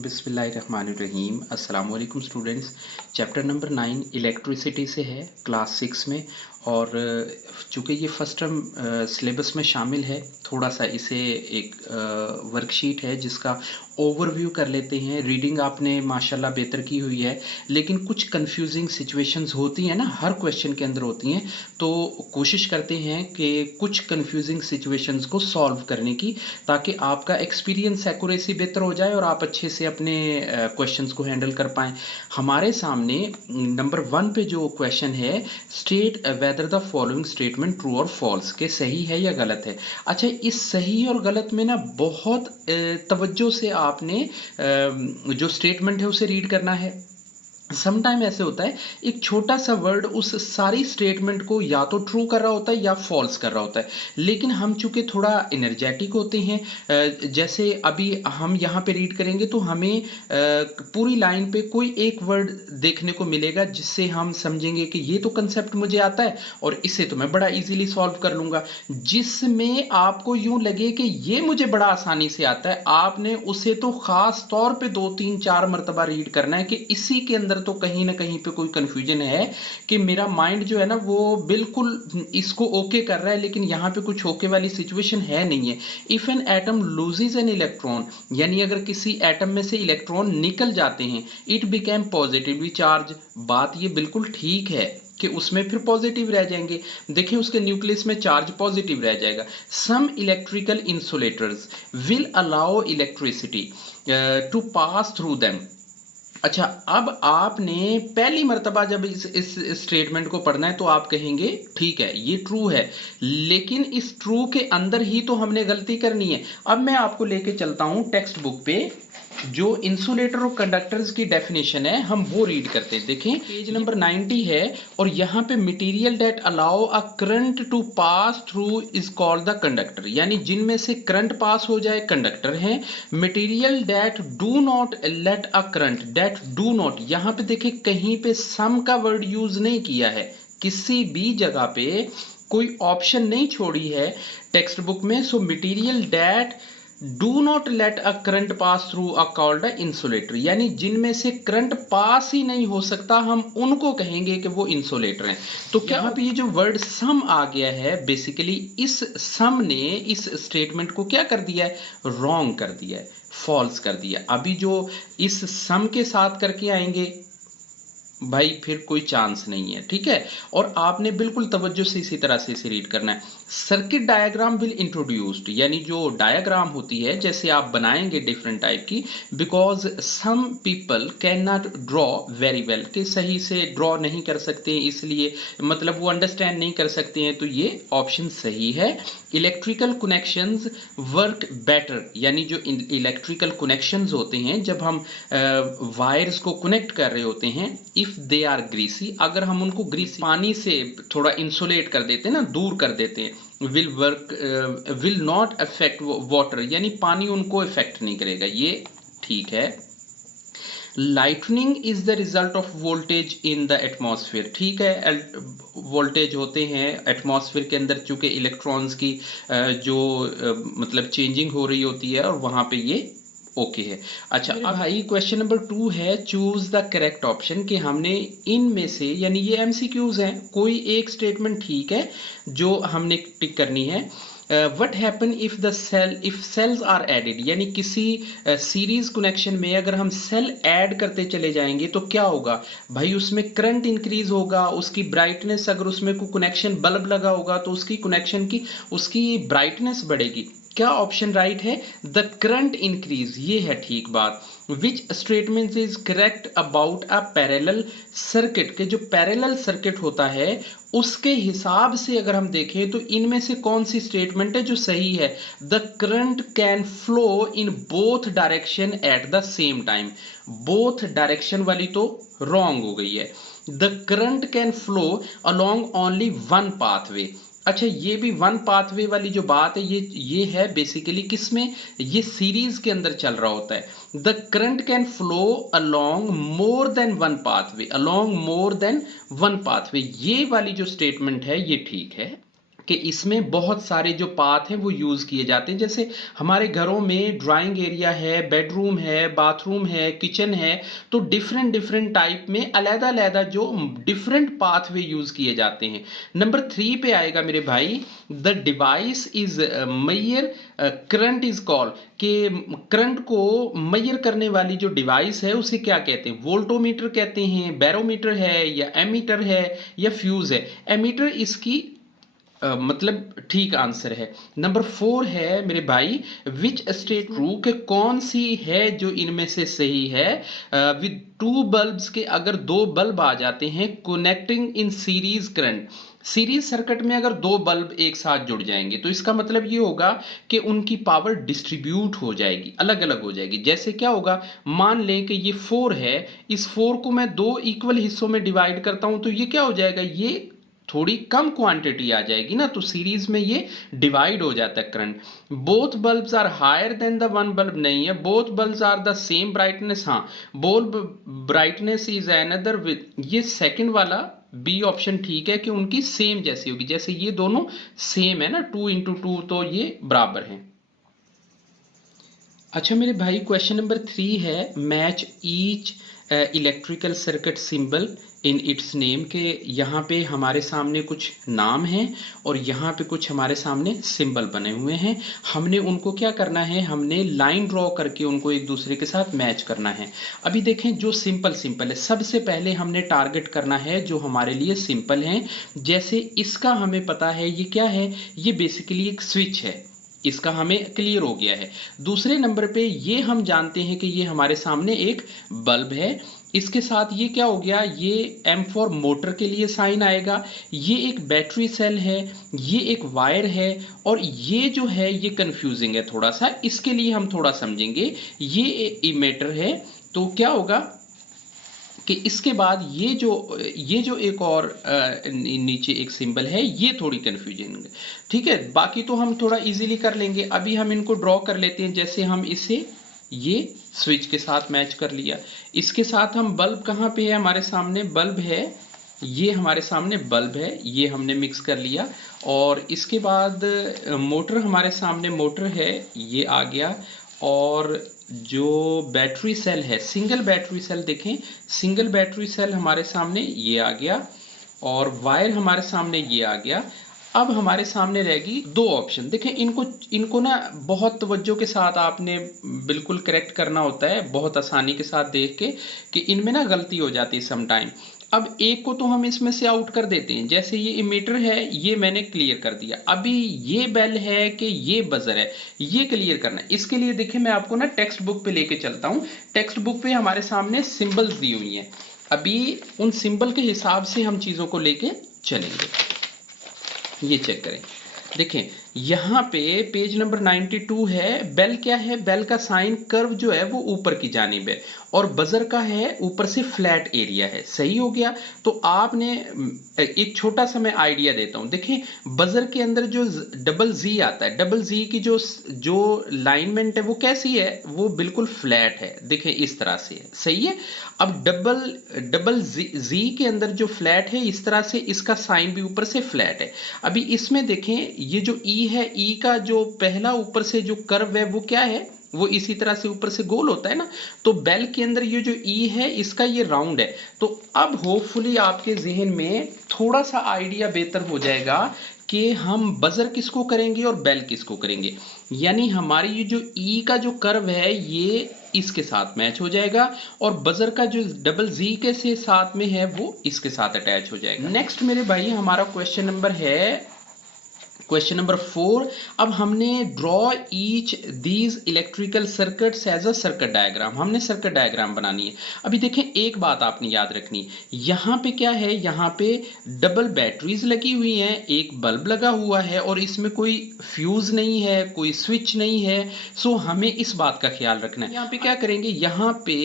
बिस्मिल्लाहिर्रहमानिर्रहीम। अस्सलाम वालेकुम स्टूडेंट्स। चैप्टर नंबर 9 इलेक्ट्रिसिटी से है क्लास 6 में। और चूँकि ये फर्स्ट टर्म सिलेबस में शामिल है, थोड़ा सा इसे एक वर्कशीट है जिसका ओवरव्यू कर लेते हैं। रीडिंग आपने माशाल्लाह बेहतर की हुई है, लेकिन कुछ कंफ्यूजिंग सिचुएशंस होती हैं ना, हर क्वेश्चन के अंदर होती हैं। तो कोशिश करते हैं कि कुछ कंफ्यूजिंग सिचुएशंस को सॉल्व करने की, ताकि आपका एक्सपीरियंस एक्यूरेसी बेहतर हो जाए और आप अच्छे से अपने क्वेश्चंस को हैंडल कर पाएँ। हमारे सामने नंबर 1 पे जो क्वेश्चन है, state whether the following statement true और फॉल्स, के सही है या गलत है। अच्छा, इस सही और गलत में ना बहुत तवज्जो से आपने जो स्टेटमेंट है उसे रीड करना है। सम टाइम ऐसे होता है, एक छोटा सा वर्ड उस सारी स्टेटमेंट को या तो ट्रू कर रहा होता है या फॉल्स कर रहा होता है। लेकिन हम चूंकि थोड़ा एनर्जेटिक होते हैं, जैसे अभी हम यहाँ पे रीड करेंगे तो हमें पूरी लाइन पे कोई एक वर्ड देखने को मिलेगा जिससे हम समझेंगे कि ये तो कंसेप्ट मुझे आता है और इसे तो मैं बड़ा इजीली सॉल्व कर लूंगा। जिसमें आपको यूं लगे कि ये मुझे बड़ा आसानी से आता है, आपने उसे तो खास तौर पे 2 3 4 मरतबा रीड करना है कि इसी के अंदर तो कहीं ना कहीं पे कोई कंफ्यूजन है, कि मेरा माइंड जो है ना वो बिल्कुल इसको ओके कर रहा है, लेकिन यहाँ पे कुछ ओके वाली सिचुएशन है नहीं है। If an atom loses an electron, यानी अगर किसी एटम में से इलेक्ट्रॉन निकल जाते हैं, इट बिकेम पॉजिटिवली चार्ज। बात ये बिल्कुल ठीक है कि उसमें फिर पॉजिटिव रह जाएंगे। देखिए उसके न्यूक्लियस में चार्ज पॉजिटिव रह जाएगा। Some electrical insulators will allow electricity to pass through them. अच्छा, अब आपने पहली मर्तबा जब इस स्टेटमेंट को पढ़ना है तो आप कहेंगे ठीक है ये ट्रू है, लेकिन इस ट्रू के अंदर ही तो हमने गलती करनी है। अब मैं आपको लेके चलता हूं टेक्स्ट बुक पे, जो इंसुलेटर और कंडक्टर्स की डेफिनेशन है हम वो रीड करते हैं। देखें पेज नंबर 90 है, और यहाँ पे material that allow a current to pass through is called the conductor, यानी जिनमें से करंट पास हो जाए कंडक्टर है। Material that do not let a current, that do not, यहाँ पे देखें कहीं पे सम का वर्ड यूज नहीं किया है, किसी भी जगह पे कोई ऑप्शन नहीं छोड़ी है टेक्स्ट बुक में। So material that do not let a current pass through a called a insulator, यानी जिनमें से करंट पास ही नहीं हो सकता हम उनको कहेंगे कि वो इंसुलेटर हैं। तो क्या यहाँ पे ये जो वर्ड सम आ गया है, बेसिकली इस सम ने इस स्टेटमेंट को क्या कर दिया है, रॉन्ग कर दिया है, फॉल्स कर दिया। अभी जो इस सम के साथ करके आएंगे भाई फिर कोई चांस नहीं है, ठीक है। और आपने बिल्कुल तवज्जो से इसी तरह से इसे रीड करना है। सर्किट डायग्राम विल इंट्रोड्यूस्ड, यानी जो डायग्राम होती है जैसे आप बनाएंगे डिफरेंट टाइप की, because some people can not draw very well, कि सही से ड्रॉ नहीं कर सकते हैं, इसलिए मतलब वो अंडरस्टैंड नहीं कर सकते हैं, तो ये ऑप्शन सही है। इलेक्ट्रिकल कनेक्शंस वर्क बेटर, यानी जो इलेक्ट्रिकल कनेक्शंस होते हैं जब हम वायर्स को कनेक्ट कर रहे होते हैं, इफ दे आर ग्रीसी, अगर हम उनको ग्रीसी पानी से थोड़ा इंसुलेट कर देते हैं ना, दूर कर देते हैं, will work will not affect water, यानी पानी उनको इफेक्ट नहीं करेगा, ये ठीक है। Lightning is the result of voltage in the atmosphere, ठीक है। वोल्टेज होते हैं एटमॉस्फेयर के अंदर, चूंकि इलेक्ट्रॉन्स की जो मतलब चेंजिंग हो रही होती है, और वहां पे ये ओके है। अच्छा, अब भाई क्वेश्चन नंबर 2 है, चूज द करेक्ट ऑप्शन, कि हमने इनमें से, यानी ये एमसीक्यूज हैं, कोई एक स्टेटमेंट ठीक है जो हमने टिक करनी है। What happen if the cell, if cells are added, यानी किसी सीरीज कनेक्शन में अगर हम सेल ऐड करते चले जाएंगे तो क्या होगा भाई, उसमें करंट इंक्रीज होगा, उसकी ब्राइटनेस, अगर उसमें कोई कनेक्शन बल्ब लगा होगा तो उसकी कनेक्शन की उसकी ब्राइटनेस बढ़ेगी। क्या ऑप्शन राइट है, द करंट इंक्रीज, ये है ठीक बात। Which statement is correct about a parallel circuit, के जो पैरेलल सर्किट होता है उसके हिसाब से अगर हम देखें तो इनमें से कौन सी स्टेटमेंट है जो सही है। The current can flow in both direction at the same time, both direction वाली तो रॉन्ग हो गई है। The current can flow along only one pathway, अच्छा ये भी वन पाथवे वाली जो बात है, ये है बेसिकली किसमें, ये सीरीज के अंदर चल रहा होता है। The current can flow along more than one pathway, along more than one pathway, ये वाली जो स्टेटमेंट है ये ठीक है। कि इसमें बहुत सारे जो पाथ हैं वो यूज़ किए जाते हैं। जैसे हमारे घरों में ड्राइंग एरिया है, बेडरूम है, बाथरूम है, किचन है, तो डिफरेंट डिफरेंट टाइप में अलग-अलग जो डिफरेंट पाथवे यूज़ किए जाते हैं। नंबर 3 पे आएगा मेरे भाई, the device is measure current is called, कि करंट को मेजर करने वाली जो डिवाइस है उसे क्या कहते हैं? वोल्टोमीटर कहते हैं, बैरोमीटर है, या एमीटर है, या फ्यूज है। एमीटर इसकी मतलब ठीक आंसर है। नंबर 4 है मेरे भाई, विच स्टेट ट्रू, के कौन सी है जो इनमें से सही है? विद 2 बल्ब्स के अगर 2 बल्ब आ जाते हैं connecting in series current, series circuit में अगर 2 बल्ब एक साथ जुड़ जाएंगे तो इसका मतलब ये होगा कि उनकी पावर डिस्ट्रीब्यूट हो जाएगी, अलग अलग हो जाएगी। जैसे क्या होगा, मान लें कि ये 4 है, इस 4 को मैं 2 इक्वल हिस्सों में डिवाइड करता हूं तो ये क्या हो जाएगा, ये थोड़ी कम क्वांटिटी आ जाएगी ना, तो सीरीज में ये डिवाइड हो जाता है current. Both bulbs are higher than the one bulb नहीं है, both bulbs are the same brightness, हाँ bulb brightness is another with, ये सेकंड वाला बी ऑप्शन ठीक है कि उनकी सेम जैसी होगी। जैसे ये दोनों सेम है ना, 2 इंटू 2, तो ये बराबर है। अच्छा मेरे भाई, क्वेश्चन नंबर 3 है, match each electrical circuit symbol in its name, के यहाँ पे हमारे सामने कुछ नाम हैं और यहाँ पे कुछ हमारे सामने सिंबल बने हुए हैं। हमने उनको क्या करना है, हमने लाइन ड्रॉ करके उनको एक दूसरे के साथ मैच करना है। अभी देखें जो सिंपल है, सबसे पहले हमने टारगेट करना है जो हमारे लिए सिंपल हैं। जैसे इसका हमें पता है ये क्या है, ये बेसिकली एक स्विच है, इसका हमें क्लियर हो गया है। दूसरे नंबर पे ये हम जानते हैं कि ये हमारे सामने एक बल्ब है। इसके साथ ये क्या हो गया, ये M फॉर मोटर के लिए साइन आएगा। ये एक बैटरी सेल है, ये एक वायर है, और ये जो है ये कंफ्यूजिंग है थोड़ा सा, इसके लिए हम थोड़ा समझेंगे। ये इमेटर है, तो क्या होगा कि इसके बाद ये जो एक और नीचे एक सिंबल है, ये थोड़ी कंफ्यूजन है। ठीक है, बाकी तो हम थोड़ा इजीली कर लेंगे। अभी हम इनको ड्रॉ कर लेते हैं। जैसे हम इसे ये स्विच के साथ मैच कर लिया, इसके साथ हम बल्ब कहाँ पे है, हमारे सामने बल्ब है, ये हमारे सामने बल्ब है, ये हमने मिक्स कर लिया। और इसके बाद मोटर, हमारे सामने मोटर है, ये आ गया। और जो बैटरी सेल है, सिंगल बैटरी सेल, देखें सिंगल बैटरी सेल हमारे सामने ये आ गया, और वायर हमारे सामने ये आ गया। अब हमारे सामने रहेगी 2 ऑप्शन। देखें इनको ना बहुत तवज्जो के साथ आपने बिल्कुल करेक्ट करना होता है, बहुत आसानी के साथ देख के, कि इनमें ना गलती हो जाती है सम टाइम। अब एक को तो हम इसमें से आउट कर देते हैं, जैसे ये इमीटर है, ये मैंने क्लियर कर दिया। अभी ये बेल है कि ये बजर है, ये क्लियर करना है। इसके लिए देखिए मैं आपको ना टेक्स्ट बुक पे लेके चलता हूँ। टेक्स्ट बुक पे हमारे सामने सिंबल्स दी हुई हैं, अभी उन सिंबल के हिसाब से हम चीज़ों को लेके चलेंगे। ये चेक करें, देखें यहाँ पे पेज नंबर 92 है। बेल क्या है, बेल का साइन कर्व जो है वो ऊपर की जानिब है, और बजर का है ऊपर से फ्लैट एरिया है। सही हो गया। तो आपने एक छोटा सा मैं आइडिया देता हूँ। देखिए बजर के अंदर जो डबल जी आता है, डबल जी की जो लाइनमेंट है वो कैसी है, वो बिल्कुल फ्लैट है। देखिए इस तरह से है, सही है। अब डबल जी के अंदर जो फ्लैट है, इस तरह से इसका साइन भी ऊपर से फ्लैट है। अभी इसमें देखें ये जो ई है, ई का जो पहला ऊपर से जो कर्व है वो क्या है, वो इसी तरह से ऊपर से गोल होता है ना। तो बेल के अंदर ये जो ई है, इसका ये राउंड है। तो अब होपफुली आपके जहन में थोड़ा सा आइडिया बेहतर हो जाएगा कि हम बजर किसको करेंगे और बेल किसको करेंगे। यानी हमारी ये जो ई का जो कर्व है ये इसके साथ मैच हो जाएगा, और बजर का जो डबल जी के से साथ में है वो इसके साथ अटैच हो जाएगा। नेक्स्ट मेरे भाई हमारा क्वेश्चन नंबर है, क्वेश्चन नंबर 4। अब हमने draw each these electrical circuits as a circuit diagram, हमने सर्किट डायग्राम बनानी है। अभी देखें एक बात आपने याद रखनी, यहाँ पे क्या है, यहाँ पे डबल बैटरीज लगी हुई हैं, एक बल्ब लगा हुआ है, और इसमें कोई फ्यूज नहीं है, कोई स्विच नहीं है। सो हमें इस बात का ख्याल रखना है। यहाँ पे क्या करेंगे, यहाँ पे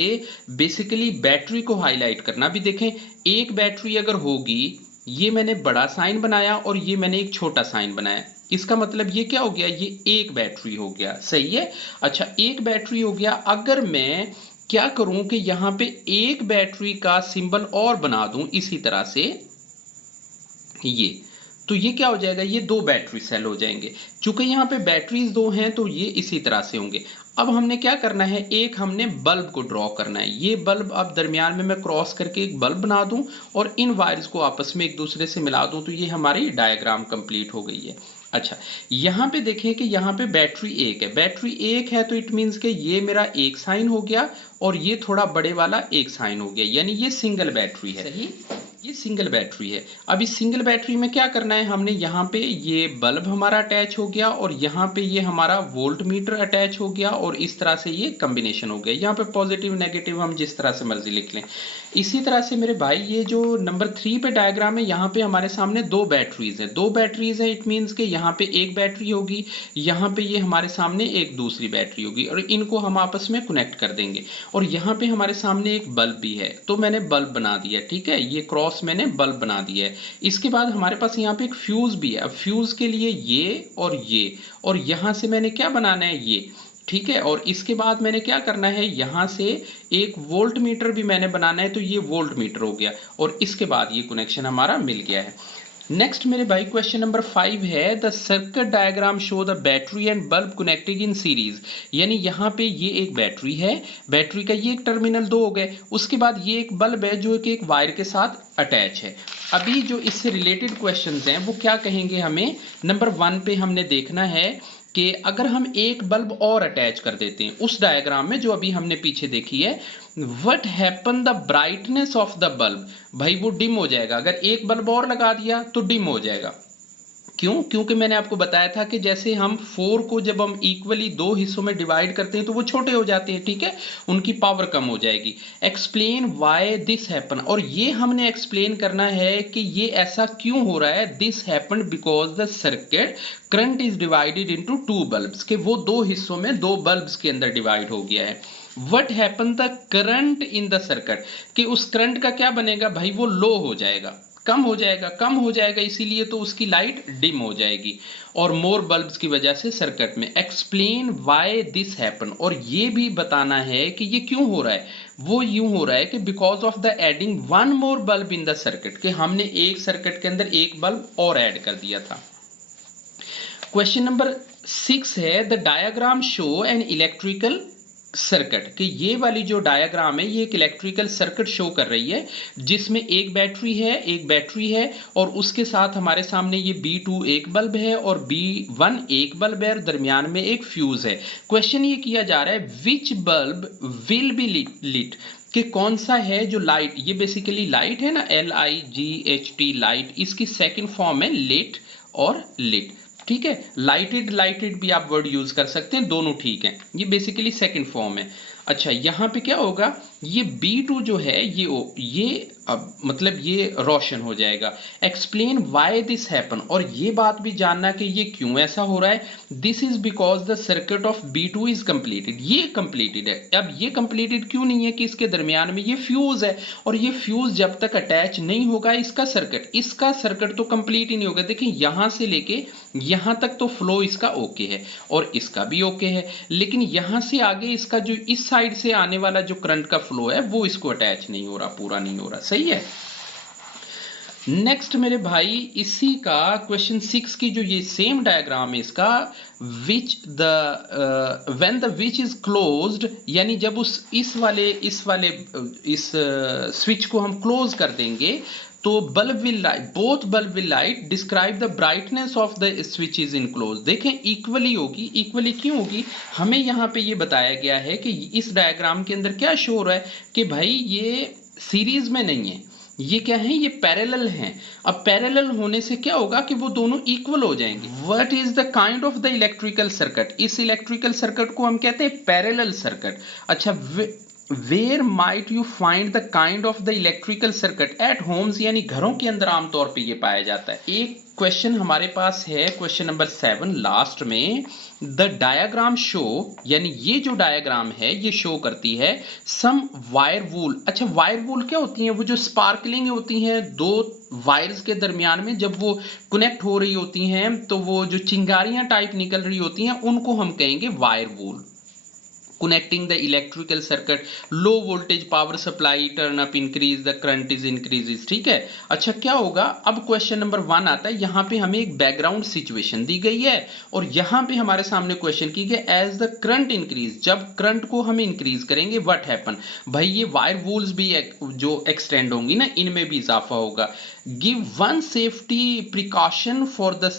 बेसिकली बैटरी को हाईलाइट करना। अभी देखें एक बैटरी अगर होगी, ये मैंने बड़ा साइन बनाया और ये मैंने एक छोटा साइन बनाया, इसका मतलब ये क्या हो गया, ये एक बैटरी हो गया। सही है। अच्छा एक बैटरी हो गया। अगर मैं क्या करूं कि यहां पे एक बैटरी का सिंबल और बना दूं इसी तरह से, ये तो ये क्या हो जाएगा, ये 2 बैटरी सेल हो जाएंगे। चूंकि यहाँ पे बैटरीज 2 हैं तो ये इसी तरह से होंगे। अब हमने क्या करना है, एक हमने बल्ब को ड्रॉ करना है। ये बल्ब अब दरमियान में मैं क्रॉस करके एक बल्ब बना दूं और इन वायर्स को आपस में एक दूसरे से मिला दूं, तो ये हमारी डायग्राम कंप्लीट हो गई है। अच्छा, यहाँ पे देखें कि यहाँ पे बैटरी 1 है, बैटरी 1 है तो इट मीन्स कि ये मेरा एक साइन हो गया और ये थोड़ा बड़े वाला एक साइन हो गया, यानी ये सिंगल बैटरी है। सही, ये सिंगल बैटरी है। अब इस सिंगल बैटरी में क्या करना है, हमने यहाँ पे ये बल्ब हमारा अटैच हो गया और यहाँ पे ये हमारा वोल्ट मीटर अटैच हो गया और इस तरह से ये कॉम्बिनेशन हो गया। यहाँ पे पॉजिटिव नेगेटिव हम जिस तरह से मर्जी लिख लें। इसी तरह से मेरे भाई ये जो नंबर 3 पे डायग्राम है, यहाँ पे हमारे सामने 2 बैटरीज हैं, 2 बैटरीज हैं, इट मीन्स कि यहाँ पे एक बैटरी होगी, यहाँ पे ये हमारे सामने एक दूसरी बैटरी होगी और इनको हम आपस में कनेक्ट कर देंगे। और यहाँ पे हमारे सामने एक बल्ब भी है, तो मैंने बल्ब बना दिया, ठीक है, ये क्रॉस मैंने बल्ब बना दिया है। इसके बाद हमारे पास यहाँ पे एक फ्यूज भी है। अब फ्यूज के लिए ये और यहाँ से मैंने क्या बनाना है, ये, ठीक है। और इसके बाद मैंने क्या करना है, यहाँ से एक वोल्ट मीटर भी मैंने बनाना है, तो ये वोल्ट मीटर हो गया और इसके बाद ये कनेक्शन हमारा मिल गया है। नेक्स्ट मेरे भाई क्वेश्चन नंबर 5 है, the circuit diagram show the battery and bulb connected in series. यानी यहाँ पे ये एक बैटरी है, बैटरी का ये एक टर्मिनल 2 हो गए, उसके बाद ये एक बल्ब है जो कि एक वायर के साथ अटैच है। अभी जो इससे रिलेटेड क्वेश्चंस हैं वो क्या कहेंगे हमें, नंबर 1 पे हमने देखना है कि अगर हम एक बल्ब और अटैच कर देते हैं उस डायग्राम में जो अभी हमने पीछे देखी है, what happen the brightness of the bulb, भाई वो डिम हो जाएगा। अगर एक बल्ब और लगा दिया तो डिम हो जाएगा। क्यों? क्योंकि मैंने आपको बताया था कि जैसे हम 4 को जब हम इक्वली 2 हिस्सों में डिवाइड करते हैं तो वो छोटे हो जाते हैं, ठीक है, उनकी पावर कम हो जाएगी। एक्सप्लेन व्हाई दिस हैपन, और ये हमने एक्सप्लेन करना है कि ये ऐसा क्यों हो रहा है। This happen because the circuit current is divided into 2 bulbs, के वो 2 हिस्सों में 2 बल्ब्स के अंदर डिवाइड हो गया है। What happen the current in the circuit, कि उस करंट का क्या बनेगा भाई, वो लो हो जाएगा, कम हो जाएगा, इसीलिए तो उसकी लाइट डिम हो जाएगी और मोर बल्ब्स की वजह से सर्किट में। एक्सप्लेन व्हाई दिस हैपन, और ये भी बताना है कि ये क्यों हो रहा है। वो यूं हो रहा है कि because of the adding 1 more bulb in the circuit, कि हमने एक सर्किट के अंदर एक बल्ब और ऐड कर दिया था। क्वेश्चन नंबर 6 है, the diagram show an electrical circuit, कि ये वाली जो डायग्राम है ये एक इलेक्ट्रिकल सर्किट शो कर रही है जिसमें एक बैटरी है और उसके साथ हमारे सामने ये B2 एक बल्ब है और B1 एक बल्ब है और दरमियान में एक फ्यूज है। क्वेश्चन ये किया जा रहा है, विच बल्ब विल बी लिट, कि कौन सा है जो लाइट, ये बेसिकली लाइट है ना, LIGHT लाइट, इसकी सेकंड फॉर्म है लिट और लिट, ठीक है। लाइटेड भी आप वर्ड यूज कर सकते हैं, दोनों ठीक हैं, ये बेसिकली सेकंड फॉर्म है। अच्छा, यहाँ पे क्या होगा, ये B2 जो है ये अब मतलब ये रोशन हो जाएगा। एक्सप्लेन व्हाई दिस हैपन, और ये बात भी जानना कि ये क्यों ऐसा हो रहा है। This is because the circuit of B2 is completed, ये कंप्लीटेड है। अब ये कंप्लीटेड क्यों नहीं है, कि इसके दरमियान में ये फ्यूज है और ये फ्यूज जब तक अटैच नहीं होगा इसका सर्किट तो कंप्लीट ही नहीं होगा। देखिए यहां से लेके यहां तक तो फ्लो इसका ओके है और इसका भी ओके है, लेकिन यहां से आगे इसका जो इस साइड से आने वाला जो करंट का फ्लो है वो इसको अटैच नहीं हो रहा, पूरा नहीं हो रहा, सही है। नेक्स्ट मेरे भाई इसी का क्वेश्चन 6 की जो ये सेम डायग्राम है इसका, when the which is closed, यानी जब इस स्विच को हम क्लोज कर देंगे तो bulb will light, both bulb will light, describe the brightness of the switch is in close. देखें इक्वली होगी, इक्वली क्यों होगी, हमें यहाँ पे ये बताया गया है कि इस डायग्राम के अंदर क्या शो हो रहा है कि भाई ये सीरीज में नहीं है, ये क्या है, ये पैरेलल हैं। अब पैरेलल होने से क्या होगा कि वो दोनों इक्वल हो जाएंगे। What is the kind of the electrical circuit, इस इलेक्ट्रिकल सर्किट को हम कहते हैं पैरेलल सर्किट। अच्छा, where might you find the kind of the electrical circuit at homes, यानी घरों के अंदर आमतौर पे ये पाया जाता है। एक क्वेश्चन हमारे पास है क्वेश्चन नंबर 7 लास्ट में, द डायग्राम शो, यानी ये जो डायग्राम है ये शो करती है सम वायर वूल। अच्छा, वायर वूल क्या होती हैं, वो जो स्पार्कलिंग होती हैं दो वायर्स के दरमियान में जब वो कनेक्ट हो रही होती हैं तो वो जो चिंगारियां टाइप निकल रही होती हैं उनको हम कहेंगे wire wool. connecting the electrical circuit, low voltage power supply turn up increase the current is increases। ठीक है, अच्छा क्या होगा, अब क्वेश्चन नंबर 1 आता है। यहाँ पे हमें एक बैकग्राउंड सिचुएशन दी गई है और यहाँ पे हमारे सामने क्वेश्चन की गई एज द करंट इंक्रीज, जब करंट को हम इंक्रीज करेंगे व्हाट हैपन, भाई ये वायर वोल्स भी जो एक्सटेंड होंगी ना, इनमें भी इजाफा होगा। Give one safety precaution for the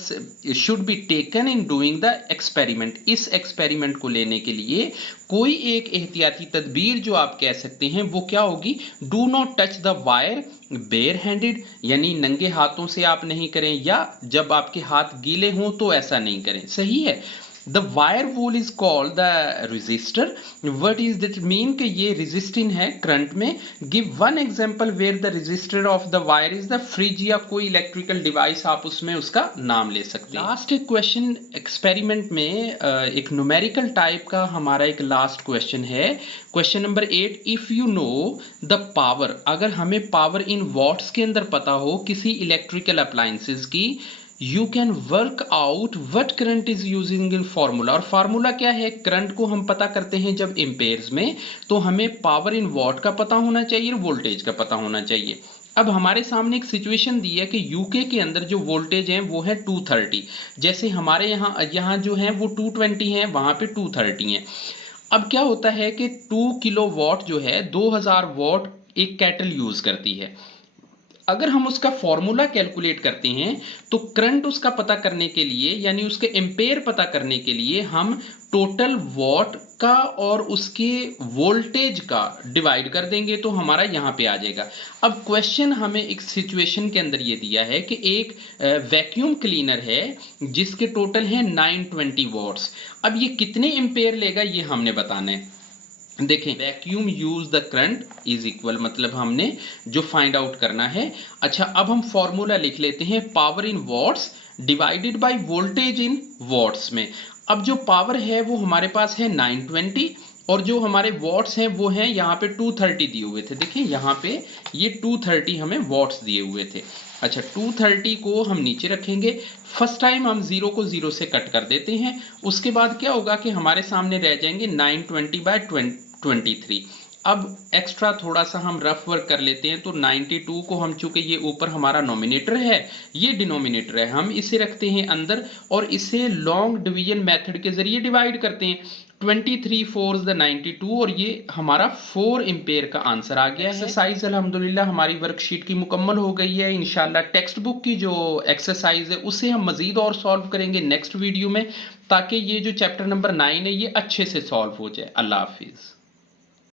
should be taken in doing the experiment, इस एक्सपेरिमेंट को लेने के लिए कोई एक एहतियाती तदबीर जो आप कह सकते हैं वो क्या होगी, do not touch the wire bare handed, यानी नंगे हाथों से आप नहीं करें, या जब आपके हाथ गीले हों तो ऐसा नहीं करें। सही है। The wire wall is called the resistor, what is that mean कि ये रजिस्टिंग है करंट में। Give one example where the resistor of the wire is the fridge, या कोई इलेक्ट्रिकल डिवाइस आप उसमें उसका नाम ले सकते हैं। लास्ट एक क्वेश्चन एक्सपेरिमेंट में एक न्यूमेरिकल टाइप का हमारा एक लास्ट क्वेश्चन है, question number 8। If you know the power, अगर हमें पावर इन वॉट्स के अंदर पता हो किसी इलेक्ट्रिकल अप्लायंसेस की, you can work out what current is using in formula, और फार्मूला क्या है, करंट को हम पता करते हैं जब एम्पेयर्स में, तो हमें पावर इन वॉट का पता होना चाहिए और वोल्टेज का पता होना चाहिए। अब हमारे सामने एक सिचुएशन दी है कि यूके के अंदर जो वोल्टेज है वो है 230, जैसे हमारे यहाँ जो है वो 220 है, वहाँ पे 230 है। अब क्या होता है कि 2 किलो वॉट जो है 2000 वॉट एक कैटल यूज करती है। अगर हम उसका फॉर्मूला कैलकुलेट करते हैं तो करंट उसका पता करने के लिए, यानी उसके एम्पेयर पता करने के लिए, हम टोटल वॉट का और उसके वोल्टेज का डिवाइड कर देंगे तो हमारा यहाँ पे आ जाएगा। अब क्वेश्चन हमें एक सिचुएशन के अंदर ये दिया है कि एक वैक्यूम क्लीनर है जिसके टोटल है 920 वॉट्स। अब ये कितने एम्पेयर लेगा ये हमने बताना है। देखें, vacuum use the current is equal, मतलब हमने जो फाइंड आउट करना है। अच्छा, अब हम फॉर्मूला लिख लेते हैं, power in watts divided by voltage in watts में। अब जो पावर है वो हमारे पास है 920 और जो हमारे वॉट्स हैं वो हैं यहाँ पे 230 दिए हुए थे। देखिए यहाँ पे ये 230 हमें वॉट्स दिए हुए थे। अच्छा, 230 को हम नीचे रखेंगे, फर्स्ट टाइम हम 0 को 0 से कट कर देते हैं, उसके बाद क्या होगा कि हमारे सामने रह जाएंगे 920 बाय 23। अब एक्स्ट्रा थोड़ा सा हम रफ वर्क कर लेते हैं, तो 92 को हम, चूंकि ये ऊपर हमारा नोमिनेटर है ये डिनोमिनेटर है, हम इसे रखते हैं अंदर और इसे लॉन्ग डिवीजन मेथड के जरिए डिवाइड करते हैं। 23 4 द 92 और ये हमारा 4 एम्पेयर का आंसर आ गया है। एक्सरसाइज अल्हम्दुलिल्लाह हमारी वर्कशीट की मुकम्मल हो गई है। इंशाल्लाह टेक्स्ट बुक की जो एक्सरसाइज है उसे हम मजीद और सॉल्व करेंगे नेक्स्ट वीडियो में, ताकि ये जो चैप्टर नंबर 9 है ये अच्छे से सॉल्व हो जाए। अल्लाह हाफिज़।